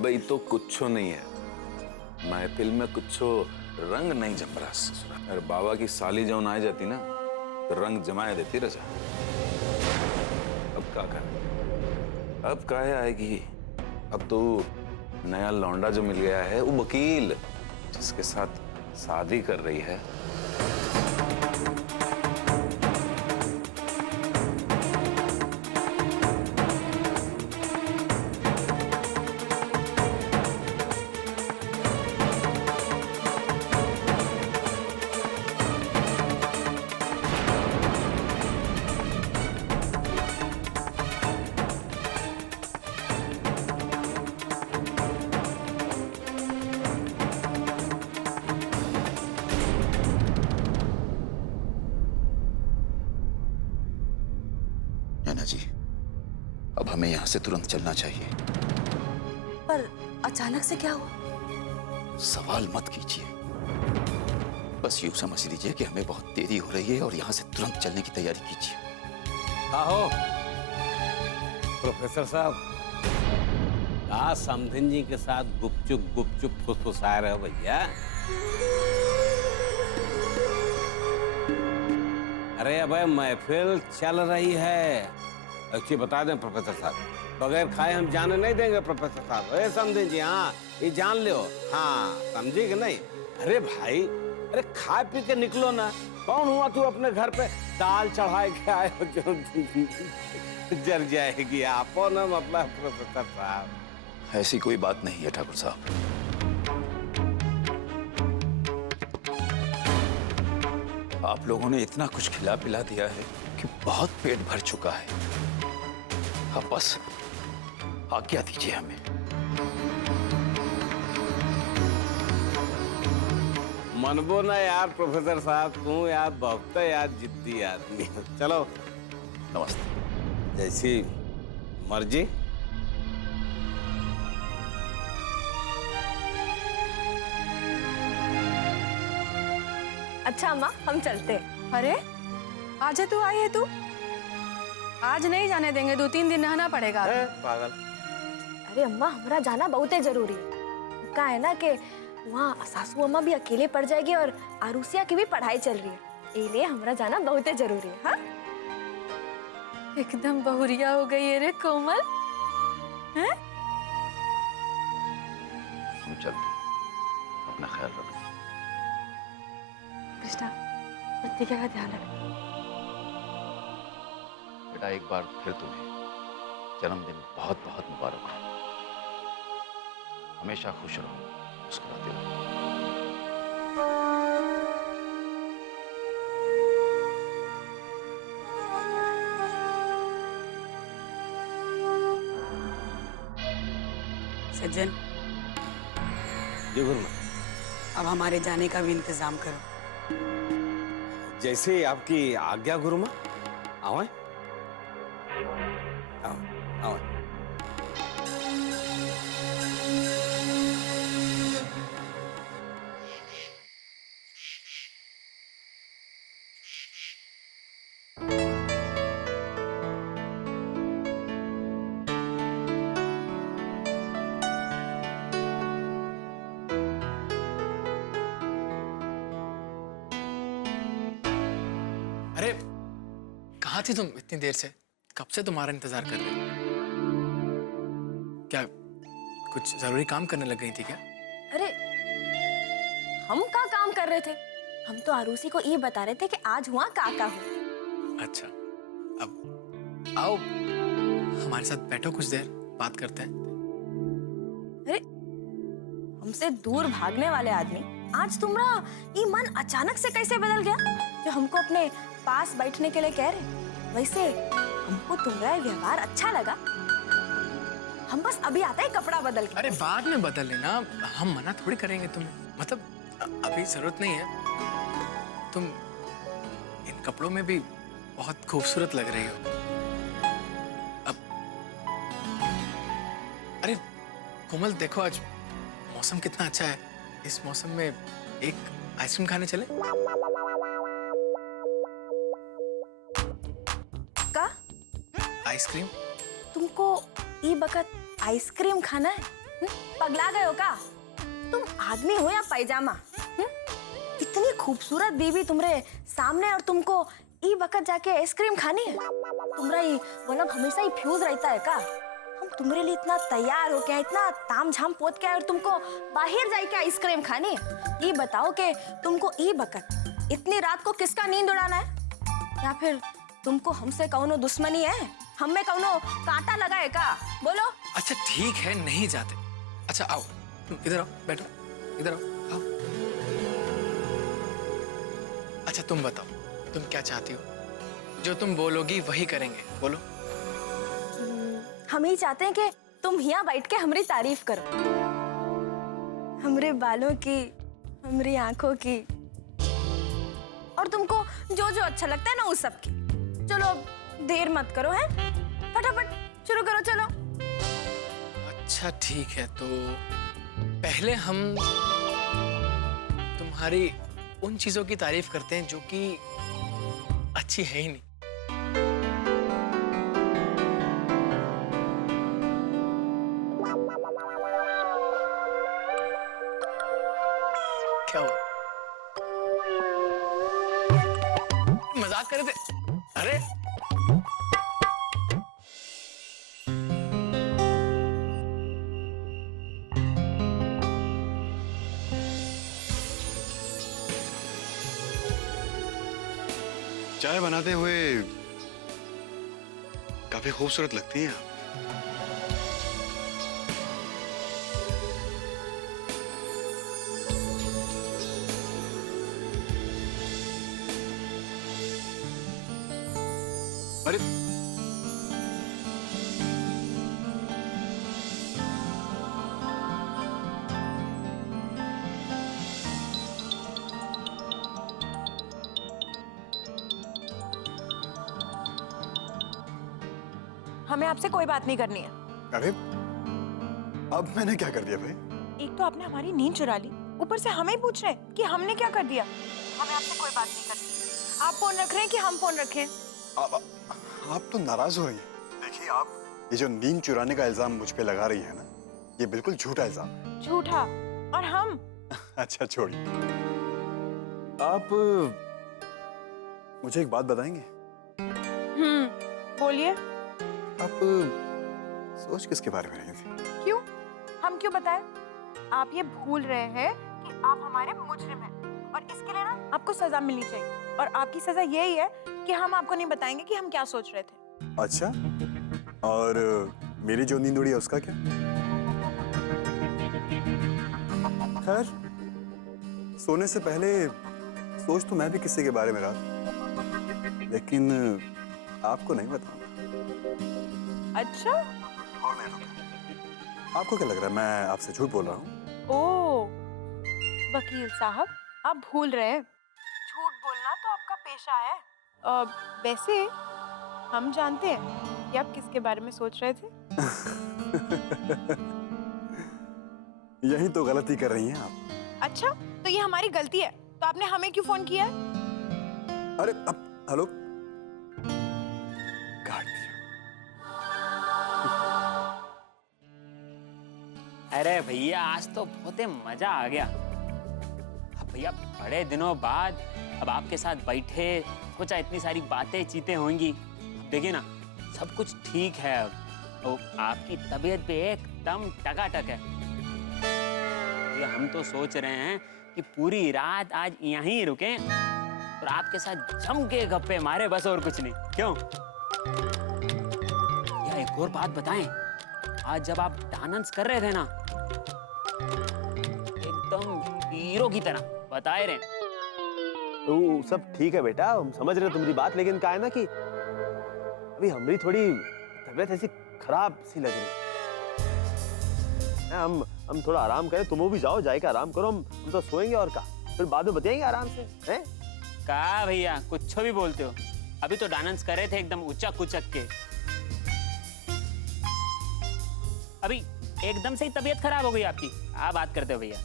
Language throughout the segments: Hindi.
अबे तो कुछ नहीं है, महफिल में कुछ रंग नहीं जम रहा ससुरा। अरे बाबा की साली जौन आ जाती ना तो रंग जमाए देती रजा। अब क्या कर, अब काहे आएगी। अब तो नया लौंडा जो मिल गया है वो वकील, जिसके साथ शादी कर रही है। नैना जी, अब हमें यहाँ से तुरंत चलना चाहिए। पर अचानक से क्या हुआ? सवाल मत कीजिए, बस यूं समझ लीजिए कि हमें बहुत देरी हो रही है और यहाँ से तुरंत चलने की तैयारी कीजिए। आहो प्रोफेसर साहब, कहा समधिन जी के साथ गुपचुप फुसफुसा रहे हो भैया? अरे अबे महफिल चल रही है। अच्छी बता दें प्रोफेसर साहब, बगैर खाए हम जाने नहीं देंगे प्रोफेसर साहब। अरे समझे जी, हाँ ये जान लो, हाँ समझी कि नहीं? अरे भाई, अरे खा पी के निकलो ना। कौन हुआ तू अपने घर पे दाल चढ़ाए के आए हो जो जर जाएगी आपो ना, मतलब प्रोफेसर साहब। ऐसी कोई बात नहीं है ठाकुर साहब। आप लोगों ने इतना कुछ खिला पिला दिया है कि बहुत पेट भर चुका है। अब बस आज्ञा दीजिए हमें। मनबो ना यार प्रोफेसर साहब, तू यार बहुत यार जिद्दी आदमी। चलो नमस्ते। जैसी मर्जी। अच्छा अम्मा, हम चलते हैं। अरे आज तू आई है तू? आज नहीं जाने देंगे, 2-3 दिन रहना पड़ेगा। पागल। अरे अम्मा, हमारा जाना बहुत जरूरी है। क्या है ना कि वहाँ सासू अम्मा भी अकेले पड़ जाएगी और आरुषिया की भी पढ़ाई चल रही है, इसलिए हमारा जाना बहुत जरूरी है। हाँ? एकदम बहुरिया हो गई है रे कोमल। हैं? हम चलते हैं, अपना ख्याल रखना। कृष्णा, प्रतिज्ञा का ध्यान रख। बेटा, एक बार फिर तुम्हें जन्मदिन बहुत बहुत मुबारक हो। हमेशा खुश रहो, मुस्कुराते रहो। सज्जन, जी गुरुमा। अब हमारे जाने का भी इंतजाम करो। जैसे आपकी आज्ञा गुरुमा। आवे आवे। अरे कहाँ थी तुम इतनी देर से? कब से तुम्हारा इंतजार कर रही? क्या कुछ जरूरी काम करने लग गई थी क्या? अरे हम क्या काम कर रहे थे? हम तो आरुषि को ये बता रहे थे कि आज हुआ काका हो। अच्छा, अब आओ हमारे साथ बैठो, कुछ देर बात करते हैं। अरे हमसे दूर भागने वाले आदमी, आज तुम्हारा ये मन अचानक से कैसे बदल गया जो हमको अपने पास बैठने के लिए कह रहे? वैसे हमको तुम्हारा व्यवहार अच्छा लगा। हम बस अभी आता है कपड़ा बदल के। अरे बाद में बदल लेना, हम मना थोड़ी करेंगे तुम्हें। मतलब अभी जरूरत नहीं है। तुम इन कपड़ों में भी बहुत खूबसूरत लग रही हो। अब अरे कोमल, देखो आज मौसम कितना अच्छा है। इस मौसम में एक आइसक्रीम खाने चले? का आइसक्रीम? तुमको ये बकत आइसक्रीम खाना है? पगला गए हो का? तुम आदमी हो या पैजामा? इतनी खूबसूरत बीवी तुम्हारे सामने और तुमको ई वक्त जाके आइसक्रीम खानी है? तुम्हारा ही मतलब हमेशा ही फ्यूज रहता है का? हम तुम्हारे लिए इतना तैयार हो क्या, इतना ताम झाम पोत के और तुमको बाहर जाके आइसक्रीम खानी है? ये बताओ कि तुमको ई वक्त इतनी रात को किसका नींद उड़ाना है? या फिर तुमको हमसे कौनो दुश्मनी है? हम में कौनो कांटा लगा है का? बोलो। अच्छा ठीक है, नहीं जाते। अच्छा आओ, तुम इधर आओ, बैठो, इधर आओ, आओ। अच्छा तुम बताओ, तुम क्या चाहती हो? जो तुम बोलोगी वही करेंगे, बोलो। हम ही चाहते हैं कि तुम यहाँ बैठ के हमारी तारीफ करो, हमारे बालों की, हमारी आंखों की, और तुमको जो जो अच्छा लगता है ना उस सब की। चलो देर मत करो, है फटाफट शुरू करो, चलो। अच्छा ठीक है, तो पहले हम तुम्हारी उन चीजों की तारीफ करते हैं जो कि अच्छी है ही नहीं। क्या हुआ? मजाक कर रहे थे? अरे चाय बनाते हुए काफी खूबसूरत लगती हैं आप। अरे हमें आपसे कोई बात नहीं करनी है। अरे अब मैंने क्या कर दिया भाई? एक तो आपने हमारी नींद चुरा ली, ऊपर से हमें ही पूछ रहे हैं कि हमने क्या कर दिया। हमें आपसे कोई बात नहीं करनी। आप फोन रख रहे हैं कि हम फोन रखें? आप तो नाराज हो रही हैं। देखिए आप ये जो नींद चुराने का इल्जाम मुझ पे लगा रही है ना, ये बिल्कुल झूठा इल्जाम है। झूठा? और हम? अच्छा छोड़िए। आप मुझे एक बात बताएंगे? बोलिए। आप सोच किसके बारे में रही थी? क्यों? हम क्यों बताएं? आप ये भूल रहे हैं कि आप हमारे मुजरिम हैं और इसके लिए ना आपको सजा मिलनी चाहिए, और आपकी सजा यही है कि हम आपको नहीं बताएंगे कि हम क्या सोच रहे थे। अच्छा, और मेरी जो नींद उड़ी है उसका क्या? खैर, सोने से पहले सोच तो मैं भी किसी के बारे में रहा, लेकिन आपको नहीं बताऊंगा। अच्छा? और नहीं तो क्या? आपको क्या लग रहा है मैं आपसे झूठ बोल रहा हूँ? ओ, वकील साहब, आप भूल रहे हैं, झूठ बोलना तो आपका पेशा है। वैसे हम जानते हैं कि आप किसके बारे में सोच रहे थे। यही तो गलती कर रही हैं आप। अच्छा, तो ये हमारी गलती है, तो आपने हमें क्यों फोन किया है? अरे अब हेलो, काट दिया। अरे भैया आज तो बहुत ही मजा आ गया। अब भैया बड़े दिनों बाद अब आपके साथ बैठे, सोचा इतनी सारी बातें चीतें होंगी। अब देखिए ना, सब कुछ ठीक है अब, और आपकी तबीयत भी एकदम टकाटक है। हम तो सोच रहे हैं कि पूरी रात आज यहीं रुकें और आपके साथ जम के गप्पे मारे, बस और कुछ नहीं। क्यों? या एक और बात बताएं, आज जब आप डांस कर रहे थे ना, एकदम हीरो की तरह बताए रहे। तो सब ठीक है बेटा, हम समझ रहे हैं तुम्हारी बात, लेकिन क्या है ना कि अभी हमारी थोड़ी तबीयत ऐसी खराब सी लग रही है। हम थोड़ा आराम करें, तुम भी जाओ, जाके आराम करो। हम तो सोएंगे और क्या, फिर बाद में बताएंगे आराम से, हैं? कहा भैया, कुछ भी बोलते हो। अभी तो डांस कर रहे थे एकदम उचक उचक के, अभी एकदम से ही तबीयत खराब हो गई आपकी। क्या बात करते हो भैया?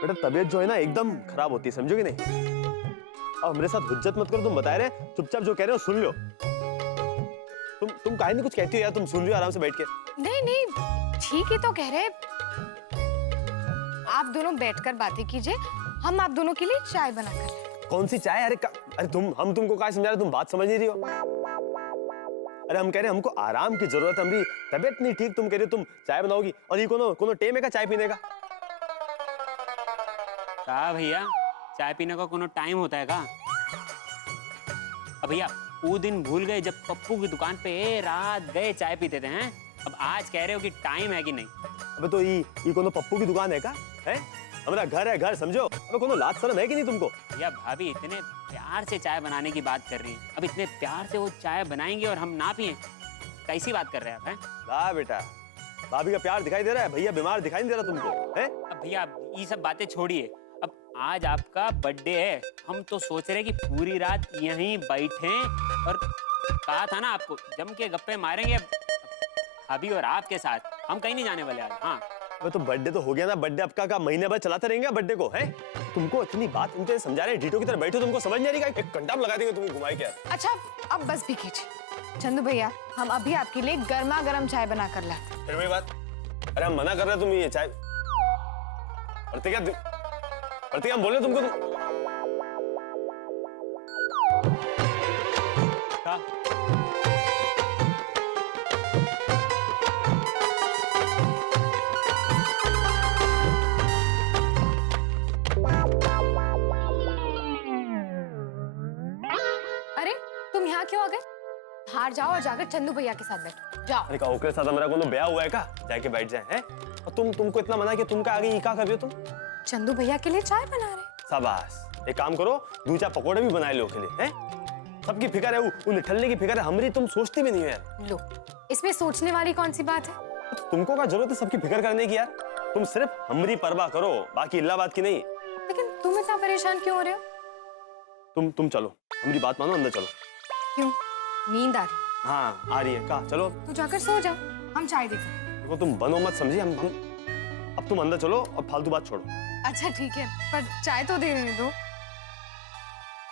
बेटा तबीयत जो है ना एकदम खराब होती है, समझोगे नहीं? और मेरे साथ हुज्जत मत करो, तुम बता रहे, चुपचाप जो कह रहे हो सुन लो। तुम काहे नहीं कुछ कहती हो यार, तुम सुन रही हो आराम से बैठ के। नहीं नहीं, ठीक ही तो कह रहे। आप दोनों बैठकर बातें कीजिए, हम आप दोनों के लिए चाय बना कर। कौन सी चाय? अरे हम तुमको क्या समझा रहे, तुम बात समझ नहीं रही हो। अरे हम कह रहे हैं हमको आराम की जरूरत है, हमारी तबीयत नहीं ठीक, तुम कह रहे हो तुम चाय बनाओगी, और ये कोनो टेम है का चाय पीने का? का भैया चाय पीने का कोनो टाइम होता है का? अब भैया वो दिन भूल गए जब पप्पू की दुकान पे रात गए चाय पीते थे हैं? अब आज कह रहे हो कि टाइम है कि नहीं? अबे तो ये कोनो पप्पू की दुकान है का? है हमारा घर है, घर समझो। अबे कोनो लाज शर्म है कि नहीं तुमको? भैया भाभी इतने प्यार से चाय बनाने की बात कर रही हैं, अब इतने प्यार से वो चाय बनाएंगे और हम ना पिए, कैसी बात कर रहे हैं आप? हैं ला बेटा, भाभी का प्यार दिखाई दे रहा है, भैया बीमार दिखाई नहीं दे रहा तुमको? है अब भैया ये सब बातें छोड़िए, अब आज आपका बर्थडे है, हम तो सोच रहे हैं कि पूरी रात यहीं बैठें और कहा था ना आपको जम के गप्पे मारेंगे भाभी और आपके साथ, हम कहीं नहीं जाने वाले आज। हाँ अबे तो बर्थडे तो हो गया ना, बर्थडे आपका का महीने भर चलाते रहेंगे बर्थडे को? है तुमको इतनी बात उनके समझा रहे ढीठों की तरह बैठो, तुमको समझ नहीं आ रही? एक घंटा लगा देंगे तुमको घुमाए क्या? अच्छा अब बस भी कीजिए। चंदू भैया हम अभी आपके लिए गर्मा गर्म चाय बना कर लाते हैं। फिर वही बात, अरे हम मना कर रहे हैं, तुम ये चाय प्रतिज्ञा हम बोल रहे तुमको क्या? अरे तुम यहाँ क्यों आ गए? बाहर जाओ और जाकर चंदू भैया के साथ बैठो, जाओ। अरे का ओकरे साथ हमारा कोनो ब्याह हुआ है का जाके बैठ जाए? हैं और तुमको इतना मना कि तुम का आगे ये क्या कर रहे हो तुम? चंदू भैया के लिए चाय बना रहे। शाबाश, एक काम करो, 2-4 पकौड़े भी बनाए लो के लिए। हैं सबकी फिक्र है, वो निठल्ले की फिक्र है, हमारी तुम सोचती भी नहीं है यार। लो इसमें सोचने वाली कौन सी बात है? तो तुमको क्या जरूरत है सबकी फिक्र करने की यार? तुम सिर्फ हमारी परवाह करो, बाकी इल्लाबाद की नहीं। लेकिन तुम इतना परेशान क्यों हो रहे हो? तुम चलो, हमारी बात मानो, अंदर चलो। क्यों, नींद आ रही है? हाँ आ रही है का, चलो तो जाकर सो जाओ, हम चाय देते हैं। देखो तुम बनो मत समझिए, हम अब तुम अंदर चलो और फालतू बात छोड़ो। अच्छा ठीक है, पर चाय तो देने दो।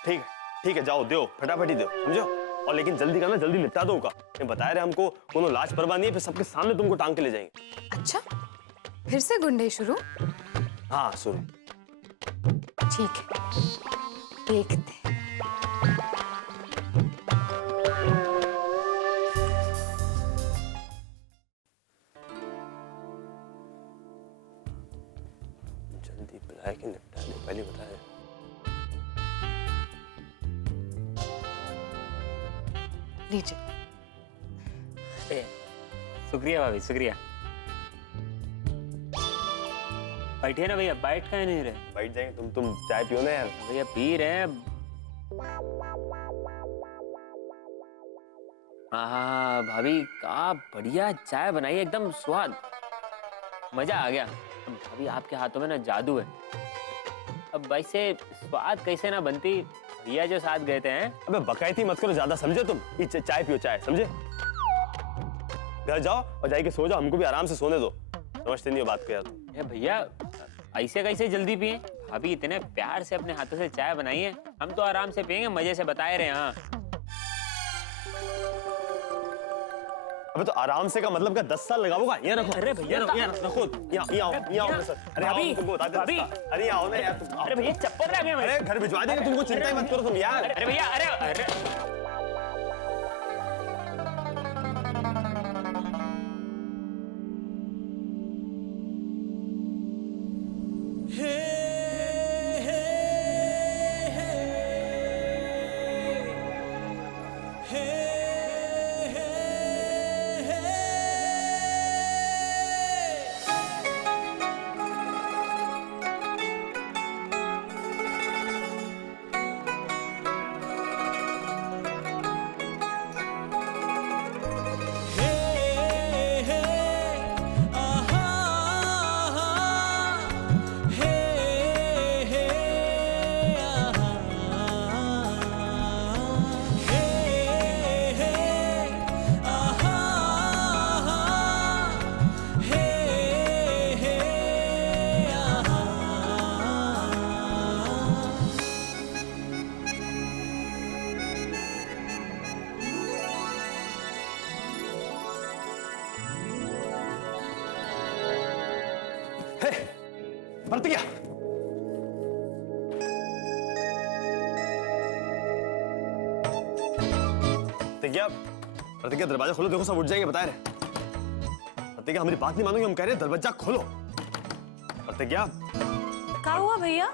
ठीक है जाओ, दो फटाफट ही दो, समझो? और लेकिन जल्दी करना, जल्दी निपटा दो का। ये बता रहे हमको कोनो लाज परवाह नहीं है, फिर सबके सामने तुमको टांग के ले जाएंगे। अच्छा फिर से गुंडे शुरू? हाँ शुरू। ठीक है देखते हैं। जल्दी बुलाए कि निपटा दे, पहले बताए। लीजिए। शुक्रिया भाभी, शुक्रिया। बैठिए ना भैया, बैठ कहीं नहीं रहे? बैठ जाएंगे, तुम चाय पियो ना यार। भैया पी रहे हैं। हाँ भाभी का बढ़िया चाय बनाई, एकदम स्वाद, मजा आ गया। अब भाभी आपके हाथों में ना जादू है। अब वैसे स्वाद कैसे ना बनती, भैया जो साथ गए थे हैं। अबे बकायती मत करो ज्यादा, समझे तुम? चाय पियो, चाय, समझे? घर जाओ और जाके सो जाओ, हमको भी आराम से सोने दो। समझते नहीं हो बात को यार तुम। भैया ऐसे कैसे जल्दी पिए? भाभी इतने प्यार से अपने हाथों से चाय बनाई है, हम तो आराम से पियेंगे, मजे से बताए रहे। हाँ अबे तो आराम से का मतलब का 10 साल लगाओगा? ये रखो। अरे भैया रखो, यहाँ आओ मेरे साथ। अरे आओ, तुमको बता दे। अरे आओ ना यार तुम। अरे भैया चप्पल रह गए। अरे घर भिजवा देंगे तुमको, चिंता ही मत करो तुम यार। अरे भैया, अरे हे प्रतिज्ञा, प्रतिज्ञा, प्रतिज्ञा दरवाजा खोलो, देखो सब उठ जाएंगे बता रहे। प्रतिज्ञा हमारी बात नहीं मानोगे, हम कह रहे हैं दरवाजा खोलो। प्रतिज्ञा। क्या हुआ भैया?